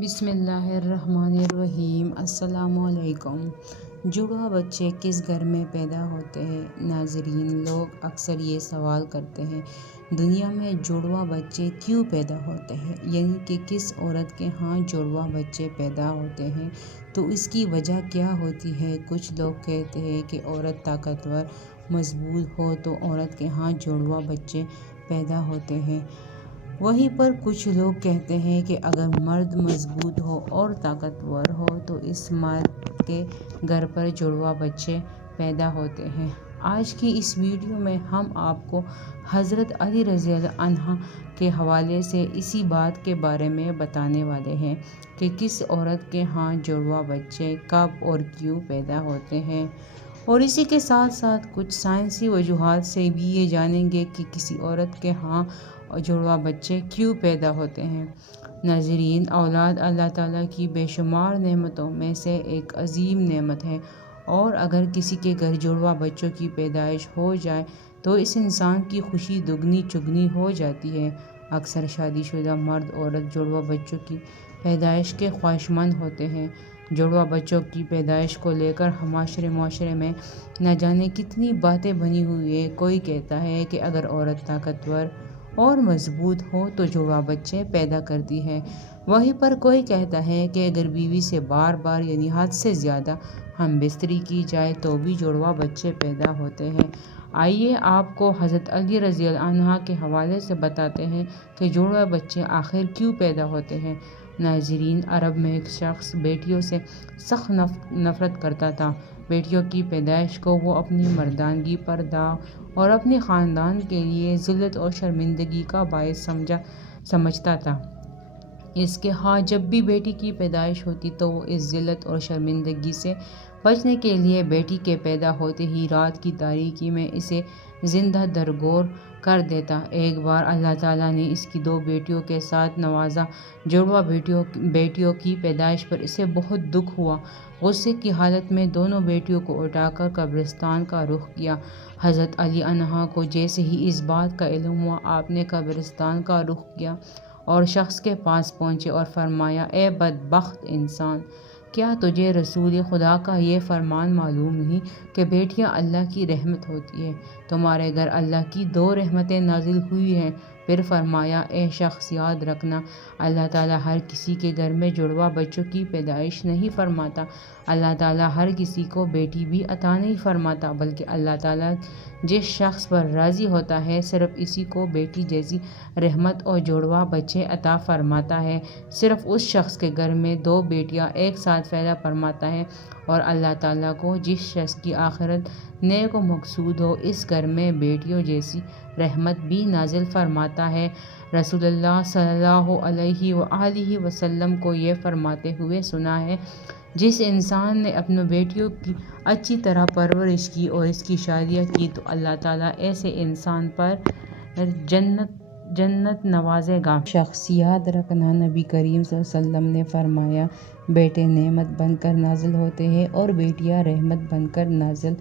بسم اللہ الرحمن الرحیم۔ السلام علیکم۔ جڑواں بچے کس گھر میں پیدا ہوتے ہیں؟ ناظرین، لوگ اکثر یہ سوال کرتے ہیں، دنیا میں جڑواں بچے کیوں پیدا ہوتے ہیں؟ یعنی کہ کس عورت کے ہاں جڑواں بچے پیدا ہوتے ہیں، تو اس کی وجہ کیا ہوتی ہے؟ کچھ لوگ کہتے ہیں کہ عورت طاقتور مضبوط ہو تو عورت کے ہاں جڑواں بچے پیدا ہوتے ہیں۔ وہیں پر کچھ لوگ کہتے ہیں کہ اگر مرد مضبوط ہو اور طاقتور ہو تو اس مرد کے گھر پر جڑواں بچے پیدا ہوتے ہیں۔ آج کی اس ویڈیو میں ہم آپ کو حضرت علی رضی اللہ عنہ کے حوالے سے اسی بات کے بارے میں بتانے والے ہیں کہ کس عورت کے ہاں جڑواں بچے کب اور کیوں پیدا ہوتے ہیں، اور اسی کے ساتھ ساتھ کچھ سائنسی وجوہات سے بھی یہ جانیں گے کہ کسی عورت کے ہاں جڑواں بچے کیوں پیدا ہوتے ہیں۔ ناظرین، اولاد اللہ تعالیٰ کی بے شمار نعمتوں میں سے ایک عظیم نعمت ہے، اور اگر کسی کے گھر جڑواں بچوں کی پیدائش ہو جائے تو اس انسان کی خوشی دگنی چگنی ہو جاتی ہے۔ اکثر شادی شدہ مرد عورت جڑواں بچوں کی پیدائش کے خواہشمند ہوتے ہیں۔ جڑواں بچوں کی پیدائش کو لے کر معاشرے میں نہ جانے کتنی باتیں بنی ہوئی ہیں۔ کوئی کہتا ہے کہ اگر عورت طاقتور اور مضبوط ہو تو جڑواں بچے پیدا کرتی ہے۔ وہیں پر کوئی کہتا ہے کہ اگر بیوی سے بار بار یعنی حد سے زیادہ ہم بستری کی جائے تو بھی جڑواں بچے پیدا ہوتے ہیں۔ آئیے آپ کو حضرت علی رضی اللہ عنہ کے حوالے سے بتاتے ہیں کہ جڑواں بچے آخر کیوں پیدا ہوتے ہیں۔ ناظرین، عرب میں ایک شخص بیٹیوں سے سخت نفرت کرتا تھا۔ بیٹیوں کی پیدائش کو وہ اپنی مردانگی پر داغ اور اپنے خاندان کے لیے ذلت اور شرمندگی کا باعث سمجھتا تھا۔ اس کے ہاں جب بھی بیٹی کی پیدائش ہوتی تو وہ اس ذلت اور شرمندگی سے بچنے کے لیے بیٹی کے پیدا ہوتے ہی رات کی تاریکی میں اسے زندہ درگور کر دیتا۔ ایک بار اللہ تعالیٰ نے اس کی 2 بیٹیوں کے ساتھ نوازا۔ جڑواں بیٹیوں کی پیدائش پر اسے بہت دکھ ہوا۔ غصے کی حالت میں دونوں بیٹیوں کو اٹھا کر قبرستان کا رخ کیا۔ حضرت علی عنہ کو جیسے ہی اس بات کا علم ہوا، آپ نے قبرستان کا رخ کیا اور شخص کے پاس پہنچے اور فرمایا، اے بدبخت انسان! کیا تجھے رسول خدا کا یہ فرمان معلوم نہیں کہ بیٹیاں اللہ کی رحمت ہوتی ہیں؟ تمہارے گھر اللہ کی 2 رحمتیں نازل ہوئی ہیں۔ پھر فرمایا، اے شخص، یاد رکھنا، اللہ تعالیٰ ہر کسی کے گھر میں جڑواں بچوں کی پیدائش نہیں فرماتا۔ اللہ تعالیٰ ہر کسی کو بیٹی بھی عطا نہیں فرماتا، بلکہ اللہ تعالیٰ جس شخص پر راضی ہوتا ہے صرف اسی کو بیٹی جیسی رحمت اور جڑواں بچے عطا فرماتا ہے۔ صرف اس شخص کے گھر میں 2 بیٹیاں ایک ساتھ پیدا فرماتا ہے، اور اللہ تعالیٰ کو جس شخص کی آخرت نیک و مقصود ہو اس گھر میں بیٹیوں جیسی رحمت بھی نازل فرماتا ہے۔ رسول اللہ صلی اللہ علیہ وآلہ وسلم کو یہ فرماتے ہوئے سنا ہے، جس انسان نے اپنی بیٹیوں کی اچھی طرح پرورش کی اور اس کی شادیاں کی تو اللہ تعالیٰ ایسے انسان پر جنت نوازے گا۔ شخص یاد رکھنا، نبی کریم صلی اللہ علیہ وسلم نے فرمایا، بیٹے نعمت بن کر نازل ہوتے ہیں اور بیٹیاں رحمت بن کر نازل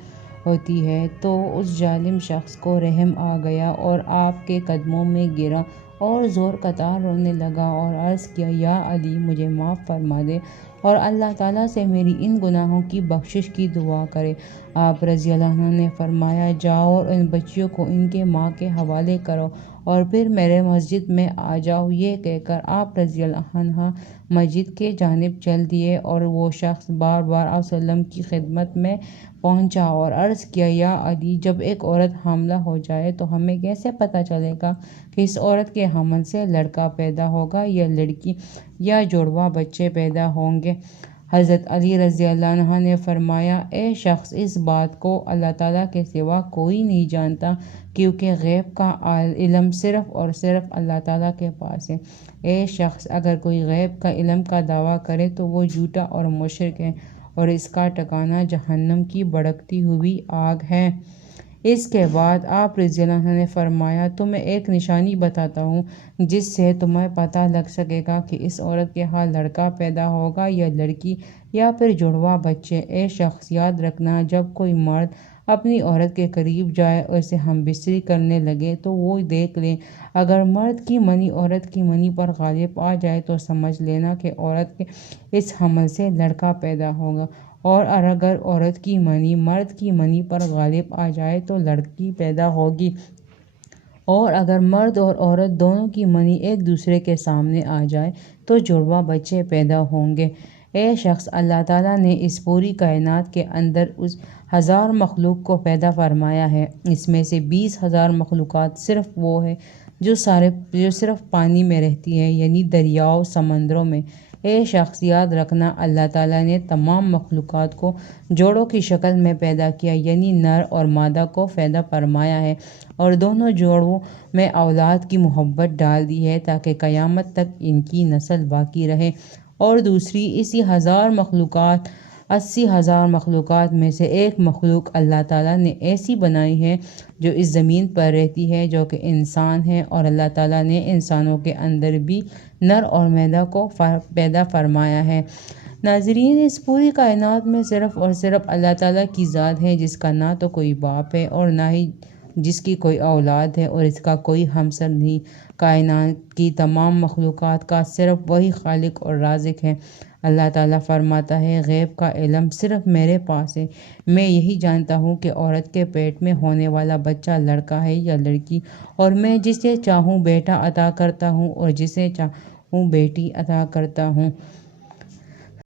ہوتی ہے۔ تو اس ظالم شخص کو رحم آ گیا اور آپ کے قدموں میں گرا اور زور قطار رونے لگا اور عرض کیا، یا علی، مجھے معاف فرما دے اور اللہ تعالیٰ سے میری ان گناہوں کی بخشش کی دعا کرے۔ آپ رضی اللہ عنہ نے فرمایا، جاؤ اور ان بچیوں کو ان کے ماں کے حوالے کرو اور پھر میرے مسجد میں آ جاؤ۔ یہ کہہ کر آپ رضی اللہ عنہ مسجد کے جانب چل دیے، اور وہ شخص بار بار آپ صلی اللہ علیہ وسلم کی خدمت میں پہنچا اور عرض کیا، یا علی، جب ایک عورت حاملہ ہو جائے تو ہمیں کیسے پتہ چلے گا کہ اس عورت کے حمل سے لڑکا پیدا ہوگا یا لڑکی، یا جڑواں بچے پیدا ہوں گے؟ حضرت علی رضی اللہ عنہ نے فرمایا، اے شخص، اس بات کو اللہ تعالیٰ کے سوا کوئی نہیں جانتا، کیونکہ غیب کا علم صرف اور صرف اللہ تعالیٰ کے پاس ہے۔ اے شخص، اگر کوئی غیب کا علم کا دعویٰ کرے تو وہ جھوٹا اور مشرک ہے، اور اس کا ٹھکانہ جہنم کی بھڑکتی ہوئی آگ ہے۔ اس کے بعد آپ رضی اللہ عنہ نے فرمایا، تمہیں ایک نشانی بتاتا ہوں جس سے تمہیں پتہ لگ سکے گا کہ اس عورت کے ہاں لڑکا پیدا ہوگا یا لڑکی، یا پھر جڑواں بچے۔ اے شخص، یاد رکھنا، جب کوئی مرد اپنی عورت کے قریب جائے اور اسے ہم بستری کرنے لگے تو وہ دیکھ لیں، اگر مرد کی منی عورت کی منی پر غالب آ جائے تو سمجھ لینا کہ عورت کے اس حمل سے لڑکا پیدا ہوگا، اور اگر عورت کی منی مرد کی منی پر غالب آ جائے تو لڑکی پیدا ہوگی، اور اگر مرد اور عورت دونوں کی منی ایک دوسرے کے سامنے آ جائے تو جڑواں بچے پیدا ہوں گے۔ اے شخص، اللہ تعالیٰ نے اس پوری کائنات کے اندر اس 1000 مخلوق کو پیدا فرمایا ہے، اس میں سے 20,000 مخلوقات صرف وہ ہے جو صرف پانی میں رہتی ہے، یعنی دریاؤں، سمندروں میں۔ اے شخص، یاد رکھنا، اللہ تعالیٰ نے تمام مخلوقات کو جوڑوں کی شکل میں پیدا کیا، یعنی نر اور مادہ کو پیدا فرمایا ہے، اور دونوں جوڑوں میں اولاد کی محبت ڈال دی ہے تاکہ قیامت تک ان کی نسل باقی رہے۔ اور دوسری، 80,000 مخلوقات میں سے ایک مخلوق اللہ تعالیٰ نے ایسی بنائی ہے جو اس زمین پر رہتی ہے، جو کہ انسان ہے، اور اللہ تعالیٰ نے انسانوں کے اندر بھی نر اور مادہ کو پیدا فرمایا ہے۔ ناظرین، اس پوری کائنات میں صرف اور صرف اللہ تعالیٰ کی ذات ہے جس کا نہ تو کوئی باپ ہے اور نہ ہی جس کی کوئی اولاد ہے اور اس کا کوئی ہمسر نہیں۔ کائنات کی تمام مخلوقات کا صرف وہی خالق اور رازق ہے۔ اللہ تعالیٰ فرماتا ہے، غیب کا علم صرف میرے پاس ہے، میں یہی جانتا ہوں کہ عورت کے پیٹ میں ہونے والا بچہ لڑکا ہے یا لڑکی، اور میں جسے چاہوں بیٹا عطا کرتا ہوں اور جسے چاہوں بیٹی عطا کرتا ہوں۔